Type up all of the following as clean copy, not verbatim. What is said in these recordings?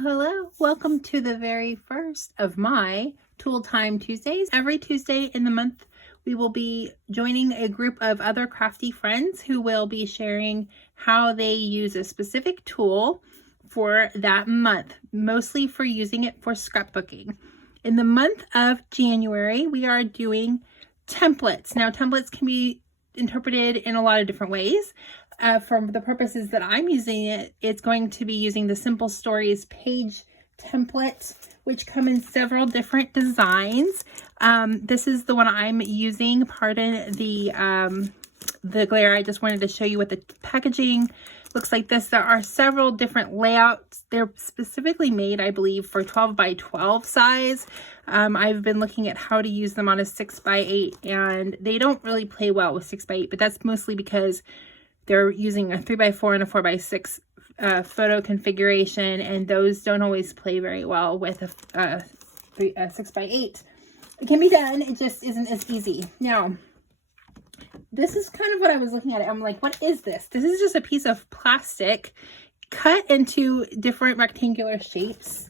Hello. Welcome to the very first of my Tool Time Tuesdays. Every Tuesday in the month, we will be joining a group of other crafty friends who will be sharing how they use a specific tool for that month, mostly for using it for scrapbooking. In the month of January, we are doing templates. Now, templates can be interpreted in a lot of different ways. For the purposes that I'm using it, it's going to be using the Simple Stories page template, which come in several different designs. This is the one I'm using. Pardon the glare. I just wanted to show you what the packaging looks like this. There are several different layouts. They're specifically made, I believe, for 12 by 12 size. I've been looking at how to use them on a 6 by 8, and they don't really play well with 6 by 8, but that's mostly because they're using a 3 by 4 and a 4 by 6 photo configuration, and those don't always play very well with a 6 by 8. It can be done, it just isn't as easy. Now, this is kind of what I was looking at. I'm like, what is this? This is just a piece of plastic cut into different rectangular shapes.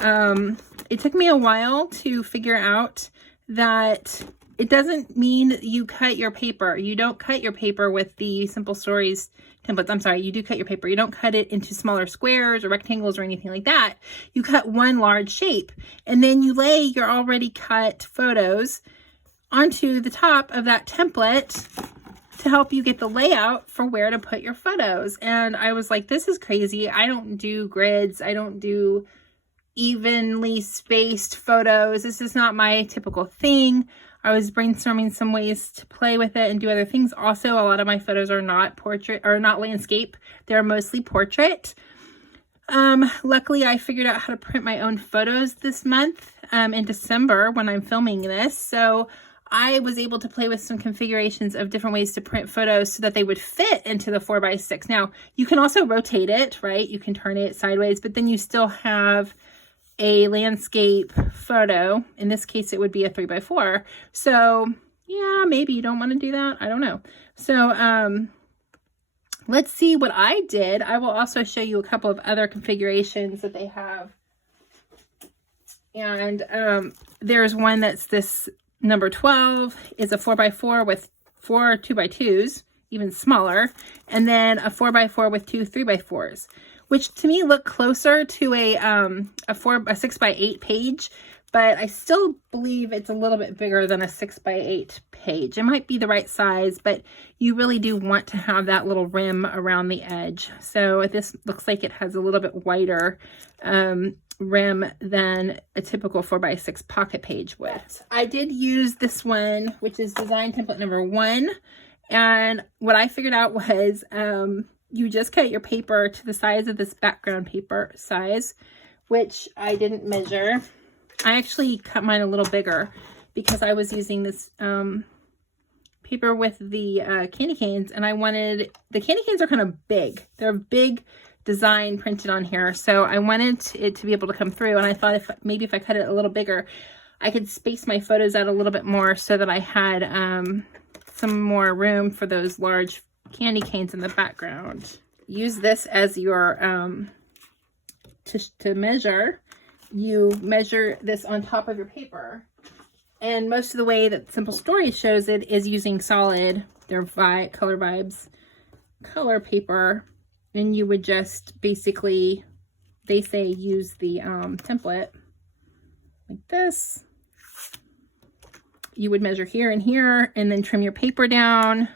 It took me a while to figure out that it doesn't mean you cut your paper. You don't cut your paper with the Simple Stories templates. I'm sorry, you do cut your paper. You don't cut it into smaller squares or rectangles or anything like that. You cut one large shape, and then you lay your already cut photos onto the top of that template to help you get the layout for where to put your photos. And I was like, this is crazy. I don't do grids. I don't do evenly spaced photos. This is not my typical thing. I was brainstorming some ways to play with it and do other things. Also, a lot of my photos are not portrait or not landscape. They're mostly portrait. Luckily, I figured out how to print my own photos this month in December when I'm filming this. So I was able to play with some configurations of different ways to print photos so that they would fit into the 4 by 6. Now, you can also rotate it, right? You can turn it sideways, but then you still have a landscape photo. In this case, it would be a 3 by 4. So yeah, maybe you don't want to do that. I don't know. So let's see what I did. I will also show you a couple of other configurations that they have. And there's one that's this number 12 is a 4 by 4 with 4 2 by 2s, even smaller. And then a 4 by 4 with 2 3 by 4s. Which to me look closer to a 6 by 8 page, but I still believe it's a little bit bigger than a 6 by 8 page. It might be the right size, but you really do want to have that little rim around the edge. So this looks like it has a little bit wider rim than a typical 4 by 6 pocket page would. I did use this one, which is design template number 1. And what I figured out was, you just cut your paper to the size of this background paper size, which I didn't measure. I actually cut mine a little bigger because I was using this paper with the candy canes, and I wanted, the candy canes are kind of big. They're a big design printed on here, so I wanted it to be able to come through, and I thought maybe if I cut it a little bigger, I could space my photos out a little bit more so that I had some more room for those large candy canes in the background. Use this as your to measure. You measure this on top of your paper, and most of the way that Simple Stories shows it is using solid, their Color Vibes color paper, and you would just basically, they say use the template like this. You would measure here and here, and then trim your paper down.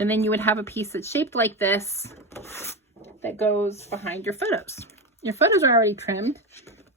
And then you would have a piece that's shaped like this that goes behind your photos. Your photos are already trimmed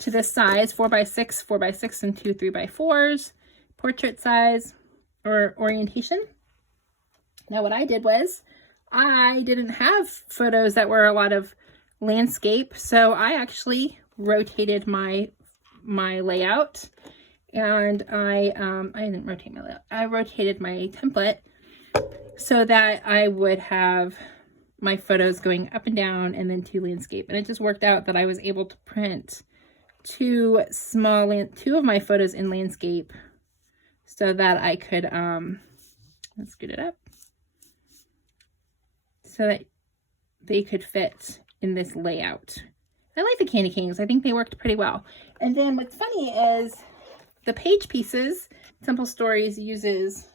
to this size, 4 by 6, 4 by 6, and 2 3 by 4s, portrait size or orientation. Now what I did was, I didn't have photos that were a lot of landscape, so I actually rotated my layout, and I didn't rotate my layout. I rotated my template so that I would have my photos going up and down and then to landscape. And it just worked out that I was able to print two of my photos in landscape so that I could, let's get it up, so that they could fit in this layout. I like the candy canes. I think they worked pretty well. And then what's funny is the page pieces, Simple Stories uses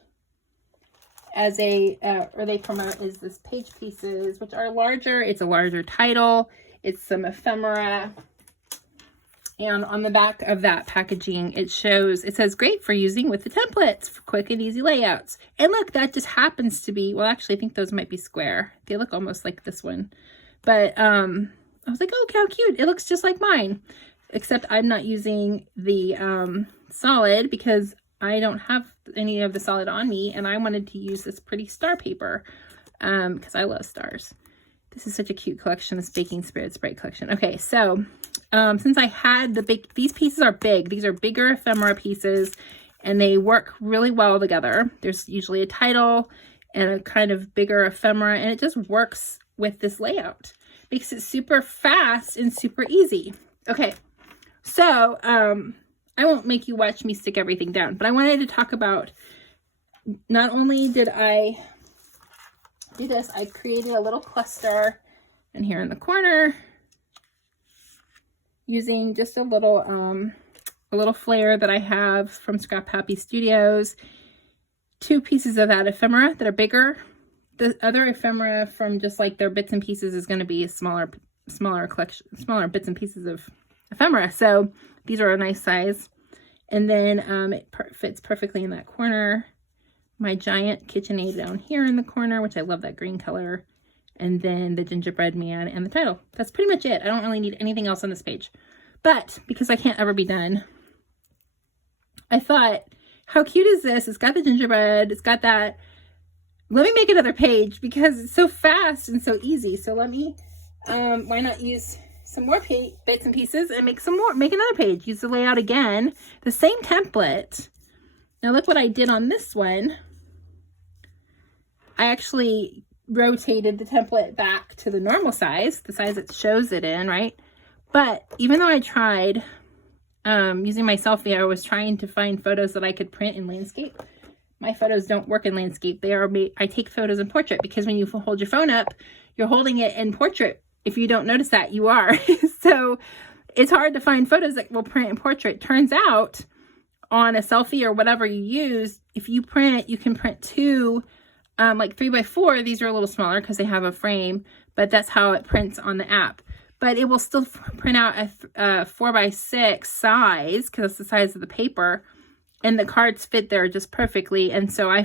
as a, or they promote, is this page pieces, which are larger. It's a larger title. It's some ephemera. And on the back of that packaging, it says great for using with the templates for quick and easy layouts. And look, that just happens to be, well, actually, I think those might be square. They look almost like this one. But I was like, oh, how cute. It looks just like mine, except I'm not using the solid because I don't have any of the solid on me, and I wanted to use this pretty star paper because I love stars. This is such a cute collection, this Baking Spirit Sprite collection. Okay, so since I had these pieces are big. These are bigger ephemera pieces, and they work really well together. There's usually a title and a kind of bigger ephemera, and it just works with this layout. Makes it super fast and super easy. Okay, so I won't make you watch me stick everything down, but I wanted to talk about, not only did I do this, I created a little cluster in here in the corner using just a little flare that I have from Scrap Happy Studios. 2 pieces of that ephemera that are bigger. The other ephemera from just like their bits and pieces is going to be a smaller collection, smaller bits and pieces of ephemera. So these are a nice size. And then it fits perfectly in that corner. My giant KitchenAid down here in the corner, which I love that green color. And then the gingerbread man and the title. That's pretty much it. I don't really need anything else on this page. But because I can't ever be done, I thought, how cute is this? It's got the gingerbread. It's got that. Let me make another page because it's so fast and so easy. So let me, why not use some more bits and pieces and make another page. Use the layout again, the same template. Now look what I did on this one. I actually rotated the template back to the normal size, the size it shows it in, right? But even though I tried using my selfie, I was trying to find photos that I could print in landscape. My photos don't work in landscape. I take photos in portrait because when you hold your phone up, you're holding it in portrait. If you don't notice that, you are. So it's hard to find photos that will print in portrait. Turns out on a selfie or whatever you use, if you print, you can print 2, like 3x4. These are a little smaller because they have a frame, but that's how it prints on the app. But it will still print out a 4x6 size because it's the size of the paper. And the cards fit there just perfectly. And so I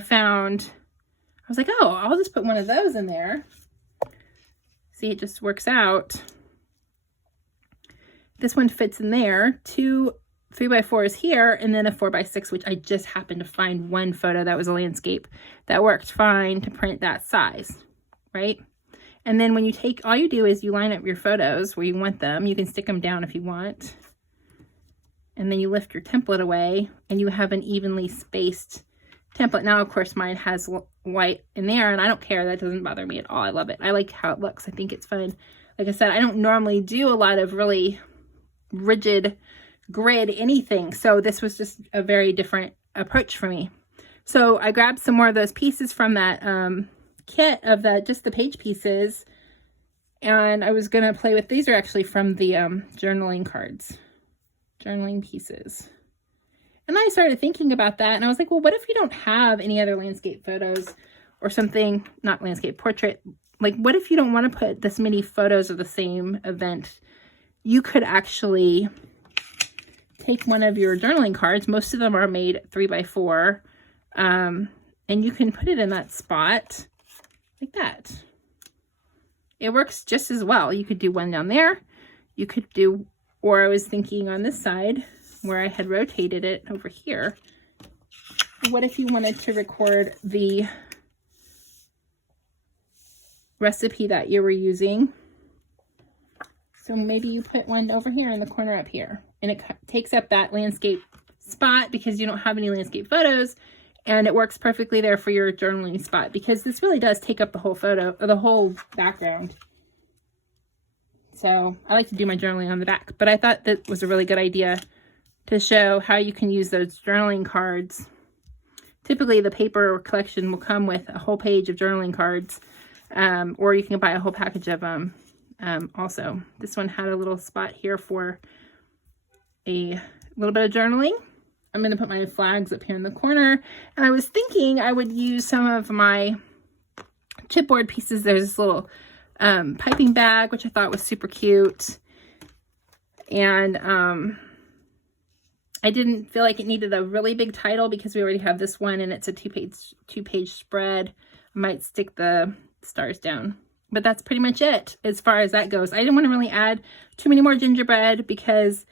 was like, oh, I'll just put one of those in there. See, it just works out. This one fits in there. 2 3x4s here, and then a 4x6, which I just happened to find one photo that was a landscape that worked fine to print that size, right? And then when you all you do is you line up your photos where you want them. You can stick them down if you want. And then you lift your template away and you have an evenly spaced template. Now, of course, mine has white in there and I don't care. That doesn't bother me at all. I love it. I like how it looks. I think it's fun. Like I said, I don't normally do a lot of really rigid grid anything. So this was just a very different approach for me. So I grabbed some more of those pieces from that kit of just the page pieces. And I was going to play with, these are actually from the journaling cards. Journaling pieces. And I started thinking about that and I was like, well, what if you don't have any other landscape photos or something, not landscape, portrait? Like, what if you don't want to put this many photos of the same event? You could actually take one of your journaling cards. Most of them are made 3x4. And you can put it in that spot like that. It works just as well. You could do one down there. You could do, or I was thinking on this side where I had rotated it over here. What if you wanted to record the recipe that you were using? So maybe you put one over here in the corner up here, and it takes up that landscape spot because you don't have any landscape photos, and it works perfectly there for your journaling spot because this really does take up the whole photo or the whole background. So I like to do my journaling on the back, but I thought that was a really good idea to show how you can use those journaling cards typically the paper collection will come with a whole page of journaling cards, or you can buy a whole package of them. Also, this one had a little spot here for a little bit of journaling. I'm going to put my flags up here in the corner, and I was thinking I would use some of my chipboard pieces. There's this little piping bag, which I thought was super cute, and I didn't feel like it needed a really big title because we already have this one, and it's a two-page spread. I might stick the stars down, but that's pretty much it as far as that goes. I didn't want to really add too many more gingerbread because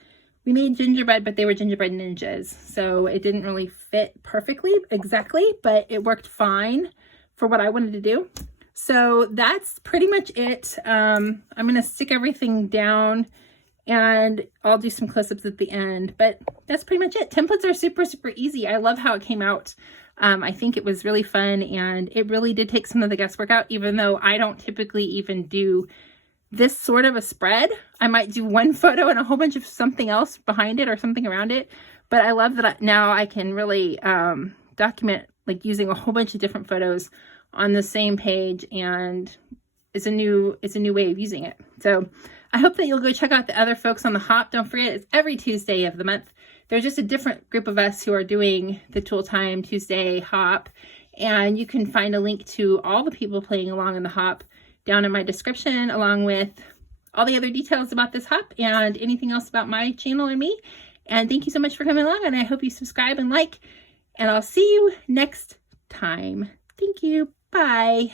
we made gingerbread, but they were gingerbread ninjas, so it didn't really fit perfectly exactly, but it worked fine for what I wanted to do. So that's pretty much it. I'm going to stick everything down, and I'll do some close-ups at the end, but that's pretty much it. Templates are super, super easy. I love how it came out. I think it was really fun, and it really did take some of the guesswork out, even though I don't typically even do this sort of a spread. I might do one photo and a whole bunch of something else behind it or something around it, but I love that now I can really document like using a whole bunch of different photos on the same page, and it's a new way of using it. So I hope that you'll go check out the other folks on the hop. Don't forget, it's every Tuesday of the month. There's just a different group of us who are doing the Tool Time Tuesday hop, and you can find a link to all the people playing along in the hop down in my description, along with all the other details about this hop and anything else about my channel and me. And thank you so much for coming along, and I hope you subscribe and like, and I'll see you next time. Thank you. Bye.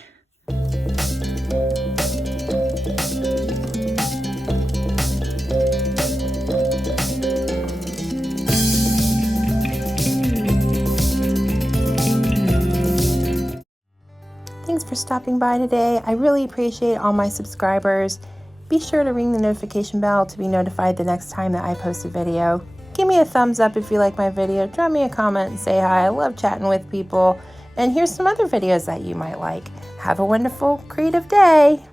Thanks for stopping by today. I really appreciate all my subscribers. Be sure to ring the notification bell to be notified the next time that I post a video. Give me a thumbs up if you like my video. Drop me a comment and say hi. I love chatting with people. And here's some other videos that you might like. Have a wonderful, creative day.